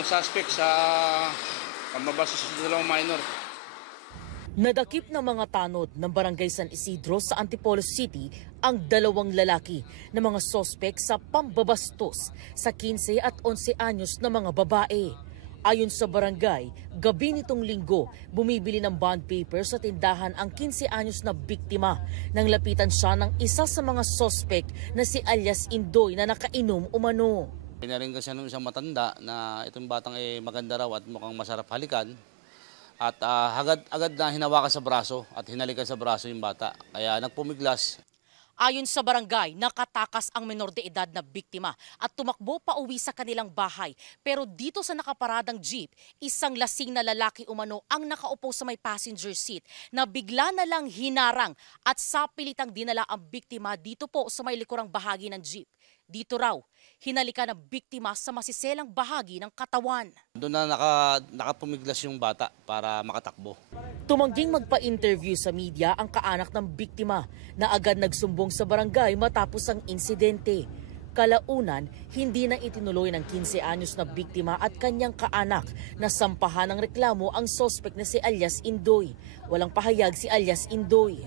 yung suspect sa pambabasa sa dalawang minor. Nadakip ng mga tanod ng Barangay San Isidro sa Antipolo City ang dalawang lalaki na mga sospek sa pambabastos sa 15 at 11 anyos na mga babae. Ayon sa barangay, gabi nitong linggo, bumibili ng bond paper sa tindahan ang 15 anyos na biktima nang lapitan siya ng isa sa mga sospek na si alias Indoy na nakainom umano. Pinaringgan siya ng isang matanda na itong batang maganda raw at mukhang masarap halikan. At agad na hinawakan sa braso at hinalikan sa braso yung bata. Kaya nagpumiglas. Ayon sa barangay, nakatakas ang menor de edad na biktima at tumakbo pa uwi sa kanilang bahay. Pero dito sa nakaparadang jeep, isang lasing na lalaki umano ang nakaupo sa may passenger seat na bigla na lang hinarang at sapilitang dinala ang biktima dito po sa may likurang bahagi ng jeep. Dito raw, hinalikan ang biktima sa masiselang bahagi ng katawan. Doon na nakapumiglas yung bata para makatakbo. Tumangging magpa-interview sa media ang kaanak ng biktima na agad nagsumbong sa barangay matapos ang insidente. Kalaunan, hindi na itinuloy ng 15 anyos na biktima at kanyang kaanak na sampahan ng reklamo ang sospek na si alias Indoy. Walang pahayag si alias Indoy.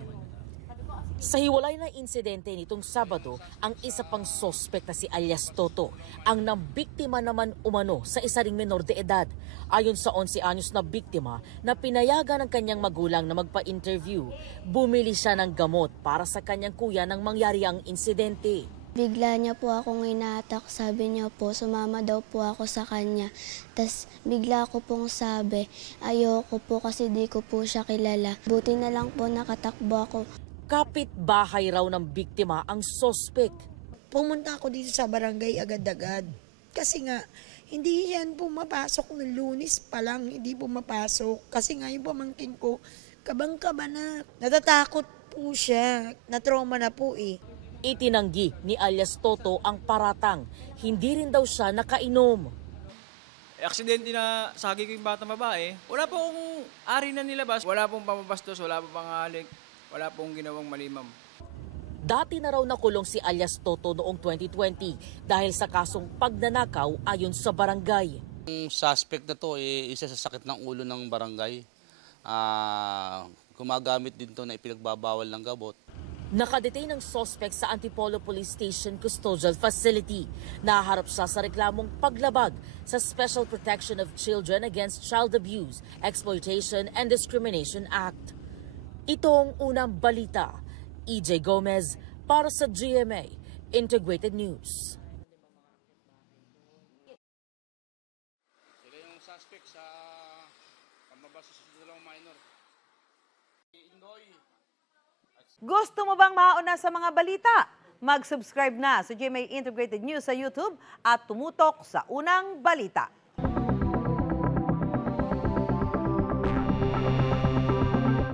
Sa hiwalay na insidente nitong Sabado, ang isa pang sospek na si alias Toto ang nambiktima naman umano sa isa ring menor de edad. Ayon sa 11 anyos na biktima na pinayagan ng kanyang magulang na magpa-interview, bumili siya ng gamot para sa kanyang kuya nang mangyari ang insidente. Bigla niya po akong inatak, sabi niya po, sumama daw po ako sa kanya. Tapos bigla ko pong sabi, ayoko po kasi di ko po siya kilala. Buti na lang po nakatakbo ako. Kapit-bahay raw ng biktima ang sospek. Pumunta ako dito sa barangay agad-agad. Kasi nga, hindi yan pumapasok ng Lunes pa lang, hindi pumapasok. Kasi nga yung pamangkin ko, kabang-kaba na. Natatakot po siya, na-trauma na po eh. Itinanggi ni alias Toto ang paratang. Hindi rin daw siya nakainom. Aksidente na sagi ko yung batang babae. Wala pong ari na nilabas, wala pong pamabastos, wala pong pangalik. Wala pong ginawang mali, ma'am. Dati na raw nakulong si alias Toto noong 2020 dahil sa kasong pagnanakaw ayon sa barangay. Ang suspect na to isa sa sakit ng ulo ng barangay. Gumagamit din to na ipinagbabawal ng gamot. Nakadetain ang suspect sa Antipolo Police Station Custodial Facility. Naharap siya sa reklamong paglabag sa Special Protection of Children Against Child Abuse, Exploitation and Discrimination Act. Ito ang unang balita. EJ Gomez para sa GMA Integrated News. Sila yung suspect sa pambabasa sa dalawang minor. Gusto mo bang mauna sa mga balita? Mag-subscribe na sa GMA Integrated News sa YouTube at tumutok sa unang balita.